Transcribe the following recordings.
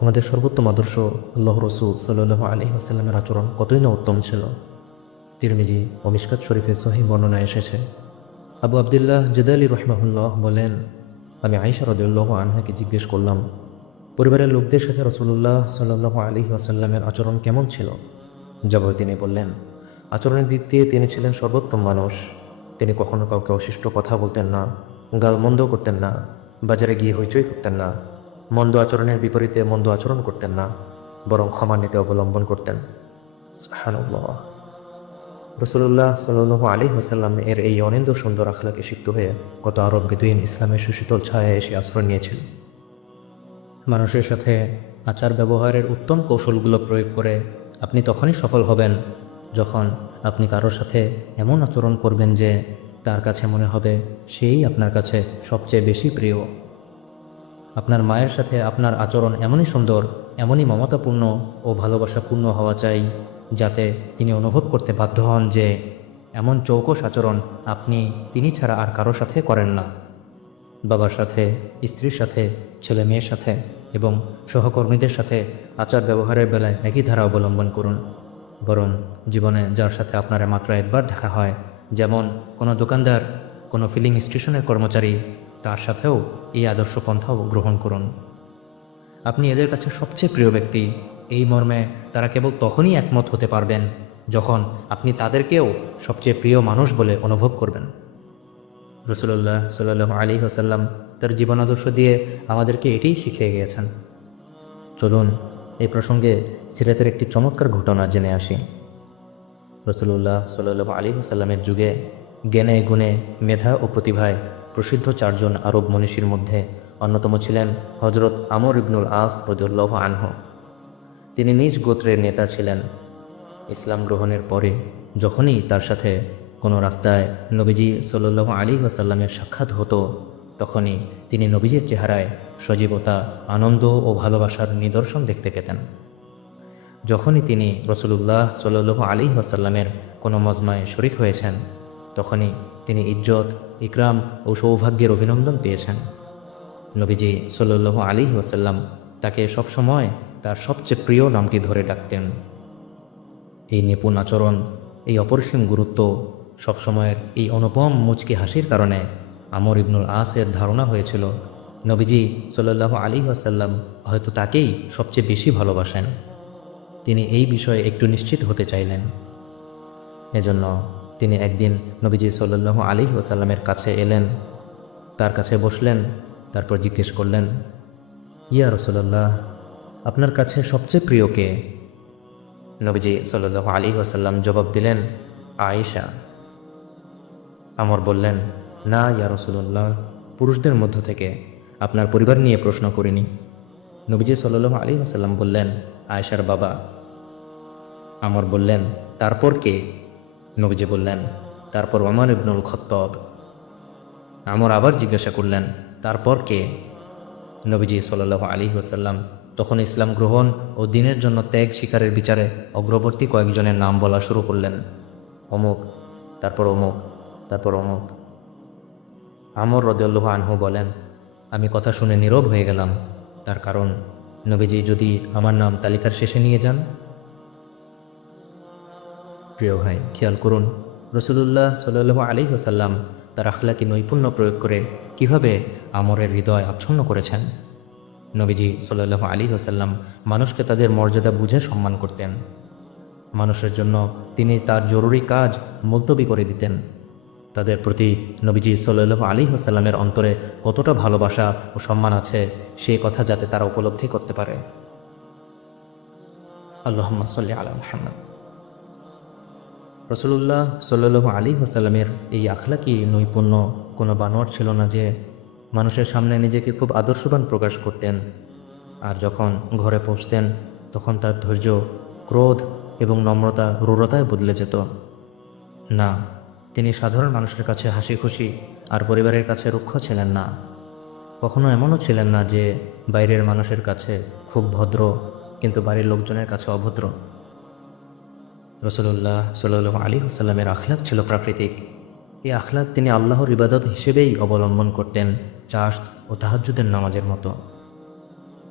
আমাদের সর্বোত্তম আদর্শ আল্লাহ রসুল সাল্লাল্লাহু আলাইহি ওয়াসাল্লামের আচরণ কতই না উত্তম ছিল। তিরমিজি ও মিশকাত শরীফে সহিহ বর্ণনা এসেছে, আবু আবদুল্লাহ জেদালি রহমাহুল্লাহ বলেন, আমি আয়েশা রাদিয়াল্লাহু আনহাকে জিজ্ঞেস করলাম, পরিবারের লোকদের সাথে রাসূলুল্লাহ সাল্লাল্লাহু আলাইহি ওয়াসাল্লামের আচরণ কেমন ছিল? জবাবে তিনি বললেন, আচরণের দিক দিয়ে তিনি ছিলেন সর্বোত্তম মানুষ। তিনি কখনো কাউকে অশিষ্ট কথা বলতেন না, গালমন্দ করতেন না, বাজারে গিয়ে হইচই করতেন না, মন্দ আচরণের বিপরীতে মন্দ আচরণ করতেন না, বরং ক্ষমা নীতি অবলম্বন করতেন। সুবহানাল্লাহ। রসুল্লাহ সাল্লাল্লাহু আলাইহি ওয়াসাল্লাম এর এই অনিন্দ সুন্দর আখলাকে সিক্ত হয়ে কত আরব বেদুইন ইসলামের সুশীতল ছায়ায় এসে আশ্রয় নিয়েছিল। মানুষের সাথে আচার ব্যবহারের উত্তম কৌশলগুলো প্রয়োগ করে আপনি তখনই সফল হবেন যখন আপনি কারোর সাথে এমন আচরণ করবেন যে তার কাছে মনে হবে সেই আপনার কাছে সবচেয়ে বেশি প্রিয়। আপনার মায়ের সাথে আপনার আচরণ এমনই সুন্দর, এমনই মমতাপূর্ণ ও ভালোবাসাপূর্ণ হওয়া চাই যাতে তিনি অনুভব করতে বাধ্য হন যে এমন চৌকস আচরণ আপনি তিনি ছাড়া আর কারোর সাথে করেন না। বাবার সাথে, স্ত্রীর সাথে, ছেলে মেয়ের সাথে এবং সহকর্মীদের সাথে আচার ব্যবহারের বেলায় একই ধারা অবলম্বন করুন। বরং জীবনে যার সাথে আপনার মাত্র একবার দেখা হয়, যেমন কোনো দোকানদার, কোনো ফিলিং স্টেশনের কর্মচারী, তার সাথেও এই আদর্শ পন্থাও গ্রহণ করুন। আপনি এদের কাছে সবচেয়ে প্রিয় ব্যক্তি, এই মর্মে তারা কেবল তখনই একমত হতে পারবেন যখন আপনি তাদেরকেও সবচেয়ে প্রিয় মানুষ বলে অনুভব করবেন। রাসূলুল্লাহ সাল্লাল্লাহু আলাইহি ওয়াসাল্লাম তার জীবনাদর্শ দিয়ে আমাদেরকে এটাই শিখিয়ে গিয়েছেন। চলুন এই প্রসঙ্গে সিরাতের একটি চমৎকার ঘটনা জেনে আসি। রাসূলুল্লাহ সাল্লাল্লাহু আলাইহি ওয়াসাল্লামের যুগে জ্ঞানে গুণে মেধা ও প্রতিভায় প্রসিদ্ধ চারজন আরব মনীষীর মধ্যে অন্যতম ছিলেন হজরত আমর ইবনুল আস রাদিয়াল্লাহু আনহু। তিনি নিজ গোত্রের নেতা ছিলেন। ইসলাম গ্রহণের পরে যখনই তার সাথে কোনো রাস্তায় নবীজি সাল্লাল্লাহু আলাইহি ওয়াসাল্লামের সাক্ষাৎ হতো, তখনই তিনি নবীজির চেহারায় সজীবতা, আনন্দ ও ভালোবাসার নিদর্শন দেখতে পেতেন। যখনই তিনি রাসূলুল্লাহ সাল্লাল্লাহু আলাইহি ওয়াসাল্লামের কোনো মজমায় শরীক হয়েছেন, তখনই তিনি ইজ্জত, ইকরাম ও সৌভাগ্যের অভিনন্দন পেয়েছেন। নবীজি সাল্লাল্লাহু আলাইহি ওয়াসাল্লাম তাকে সবসময় তার সবচেয়ে প্রিয় নামটি ধরে ডাকতেন। এই নিপুণ আচরণ, এই অপরিসীম গুরুত্ব, সবসময়ের এই অনুপম মুচকি হাসির কারণে আমর ইবনুল আসের ধারণা হয়েছিল নবীজি সাল্লাল্লাহু আলাইহি ওয়াসাল্লাম হয়তো তাকেই সবচেয়ে বেশি ভালোবাসেন। তিনি এই বিষয়ে একটু নিশ্চিত হতে চাইলেন। এজন্য তিনি একদিন নবীজি সাল্লাল্লাহু আলাইহি ওয়াসাল্লামের কাছে এলেন, তার কাছে বসলেন, তারপর জিজ্ঞেস করলেন, ইয়া রাসূলুল্লাহ, আপনার কাছে সবচেয়ে প্রিয় কে? নবীজি সাল্লাল্লাহু আলাইহি ওয়াসাল্লাম জবাব দিলেন, আয়েশা। আমর বললেন, না ইয়া রাসূলুল্লাহ, পুরুষদের মধ্য থেকে আপনার পরিবার নিয়ে প্রশ্ন করিনি। নবীজি সাল্লাল্লাহু আলাইহি ওয়াসাল্লাম বললেন, আয়েশার বাবা। আমর বললেন, তারপর কে? নবীজি বললেন, তারপর ওমর ইবনুল খাত্তাব। আমর আবার জিজ্ঞাসা করলেন, তারপর কে? নবীজি সাল্লাল্লাহু আলাইহি ওয়াসাল্লাম তখন ইসলাম গ্রহণ ও দ্বীনের জন্য ত্যাগ স্বীকারের বিচারে অগ্রবর্তী কয়েকজনের নাম বলা শুরু করলেন, অমুক, তারপর অমুক, তারপর অমুক। আমর রাদিয়াল্লাহু আনহু বলেন, আমি কথা শুনে নীরব হয়ে গেলাম, তার কারণ নবীজি যদি আমার নাম তালিকার শেষে নিয়ে যান। প্রিয় ভাই, খেয়াল করুন রাসূলুল্লাহ সাল্লাল্লাহু আলাইহি ওয়াসাল্লাম তার আখলাকি নৈপুণ্য প্রয়োগ করে কিভাবে আমরের হৃদয় আচ্ছন্ন করেছেন। নবীজি সাল্লাল্লাহু আলাইহি ওয়াসাল্লাম মানুষকে তাদের মর্যাদা বুঝে সম্মান করতেন। মানুষের জন্য তিনি তার জরুরি কাজ মুলতবি করে দিতেন। তাদের প্রতি নবীজি সাল্লাল্লাহু আলাইহি ওয়াসাল্লামের অন্তরে কতটা ভালোবাসা ও সম্মান আছে সেই কথা যাতে তারা উপলব্ধি করতে পারে। আল্লাহুম্মা সাল্লি আলা মুহাম্মদ। রাসূলুল্লাহ সাল্লাল্লাহু আলাইহি ওয়াসাল্লামের এই আখলাকি নৈপুণ্য কোনো বানোয়াট ছিল না যে মানুষের সামনে নিজেকে খুব আদর্শবান প্রকাশ করতেন, আর যখন ঘরে পৌঁছতেন তখন তার ধৈর্য, ক্রোধ এবং নম্রতা রূঢ়তায় বদলে যেত। না, তিনি সাধারণ মানুষের কাছে হাসি খুশি আর পরিবারের কাছে রুক্ষ ছিলেন না। কখনো এমনও ছিলেন না যে বাইরের মানুষের কাছে খুব ভদ্র কিন্তু বাড়ির লোকজনের কাছে অভদ্র। রাসূলুল্লাহ সাল্লাল্লাহু আলাইহি ওয়াসাল্লামের আখলাক ছিল প্রাকৃতিক। এই আখলাক তিনি আল্লাহর ইবাদত হিসেবেই অবলম্বন করতেন, চাশত ও তাহাজ্জুদের নামাজের মতো।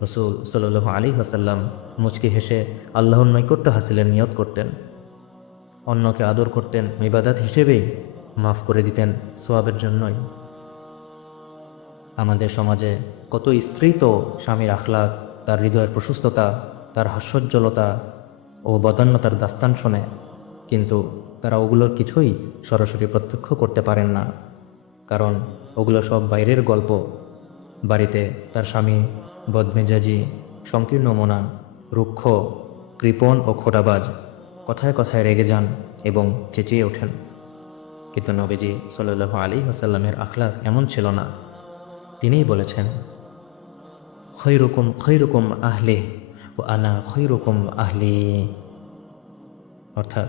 রসুল সাল্লাল্লাহু আলাইহি ওয়াসাল্লাম মুচকি হেসে আল্লাহর নৈকট্য হাসিলের নিয়ত করতেন। অন্যকে আদর করতেন ইবাদত হিসেবেই, মাফ করে দিতেন সোয়াবের জন্যই। আমাদের সমাজে কত স্ত্রী তো স্বামীর আখলাক, তার হৃদয়ের প্রশস্ততা, তার হাস্যোজ্জ্বলতা ও বদান্যতার দাস্তান শোনে, কিন্তু তারা ওগুলোর কিছুই সরাসরি প্রত্যক্ষ করতে পারেন না, কারণ ওগুলো সব বাইরের গল্প। বাড়িতে তার স্বামী বদমেজাজি, সংকীর্ণ মনা, রুক্ষ, কৃপণ ও খোঁটাবাজ, কথায় কথায় রেগে যান এবং চেঁচিয়ে ওঠেন। কিন্তু নবীজি সাল্লাল্লাহু আলাইহি ওয়াসাল্লামের আখলাক এমন ছিল না। তিনিই বলেছেন, খৈরুকুম খৈরুকুম আহলি ও আনা খৈরুকুম আহলি, অর্থাৎ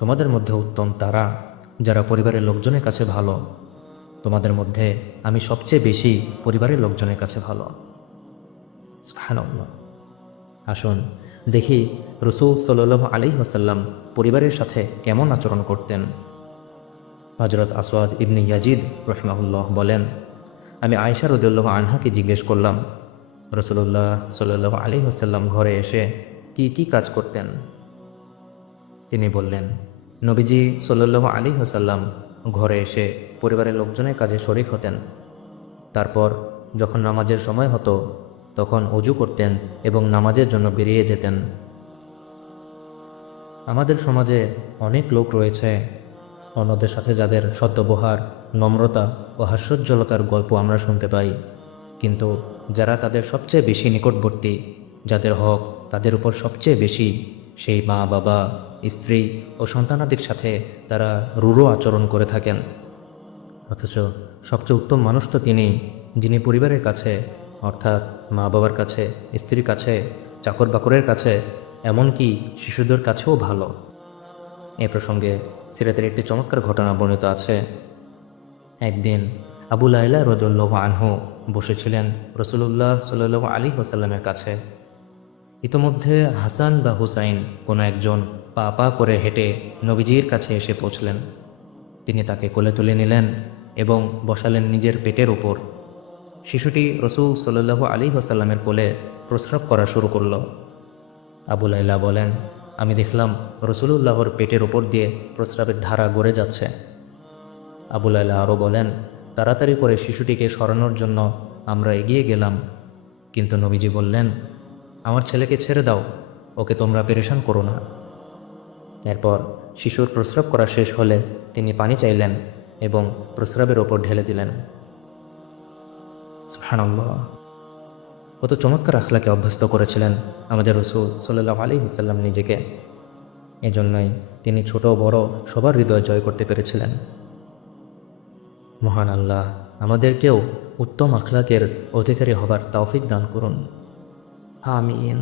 তোমাদের মধ্যে উত্তম তারা যারা পরিবারের লোকজনের কাছে ভালো, তোমাদের মধ্যে আমি সবচেয়ে বেশি পরিবারের লোকজনের কাছে ভালো। সুবহানাল্লাহ। আসুন দেখি রসূল সাল্লাল্লাহু আলাইহি ওয়াসাল্লাম পরিবারের সাথে কেমন আচরণ করতেন। হযরত আসওয়াদ ইবনে ইয়াজিদ রাহিমাহুল্লাহ বলেন, আমি আয়েশা রাদিয়াল্লাহু আনহাকে জিজ্ঞেস করলাম, রাসূলুল্লাহ সাল্লাল্লাহু আলাইহি ওয়াসাল্লাম ঘরে এসে কি কি কাজ করতেন? তিনি বললেন, নবীজি সাল্লাল্লাহু আলাইহি ওয়াসাল্লাম ঘরে এসে পরিবারের লোকজনের কাজে শরিক হতেন। তারপর যখন নামাজের সময় হতো তখন ওযু করতেন এবং নামাজের জন্য বেরিয়ে যেতেন। আমাদের সমাজে অনেক লোক রয়েছে, অন্যদের সাথে যাদের সদ্ব্যবহার, নম্রতা ও হাস্যোজ্জ্বলতার গল্প আমরা শুনতে পাই, কিন্তু যারা তাদের সবচেয়ে বেশি নিকটবর্তী, যাদের হক তাদের উপর সবচেয়ে বেশি, সেই মা বাবা, স্ত্রী ও সন্তানাদির সাথে তারা রূঢ় আচরণ করে থাকেন। অথচ সবচেয়ে উত্তম মানুষ তো তিনি, যিনি পরিবারের কাছে, অর্থাৎ মা বাবার কাছে, স্ত্রীর কাছে, চাকর বাকরের কাছে, এমনকি শিশুদের কাছেও ভালো। এ প্রসঙ্গে সিরাতের একটি চমৎকার ঘটনা বর্ণিত আছে। একদিন আবু লায়লা রাদিয়াল্লাহু আনহু বসেছিলেন রাসূলুল্লাহ সাল্লাল্লাহু আলাইহি ওয়াসাল্লামের কাছে। ইতোমধ্যে হাসান বা হুসাইন কোনো একজন পা পা করে হেঁটে নবীজির কাছে এসে পৌঁছলেন। তিনি তাকে কোলে তুলে নিলেন এবং বসালেন নিজের পেটের উপর। শিশুটি রসূল সাল্লাল্লাহু আলাইহি ওয়াসাল্লামের কোলে প্রস্রাব করা শুরু করল। আবু লায়লা বলেন, আমি দেখলাম রসূলুল্লাহর পেটের উপর দিয়ে প্রস্রাবের ধারা গড়ে যাচ্ছে। আবু লায়লা আরও বলেন, তাড়াতাড়ি করে শিশুটিকে সরানোর জন্য আমরা এগিয়ে গেলাম, কিন্তু নবীজি বললেন, আমার ছেলেকে ছেড়ে দাও, ওকে তোমরা পেরেশান করো না। এরপর শিশুর প্রস্রাব করা শেষ হলে তিনি পানি চাইলেন এবং প্রস্রাবের ওপর ঢেলে দিলেন। সুবহানাল্লাহ। কত চমৎকার আখলাকে অভ্যস্ত করেছিলেন আমাদের রাসূল সাল্লাল্লাহু আলাইহি ওয়াসাল্লাম নিজেকে। এজন্যই তিনি ছোট বড় সবার হৃদয় জয় করতে পেরেছিলেন। মহান আল্লাহ আমাদেরকেও উত্তম আখলাকের অধিকারী হবার তৌফিক দান করুন। আমিন।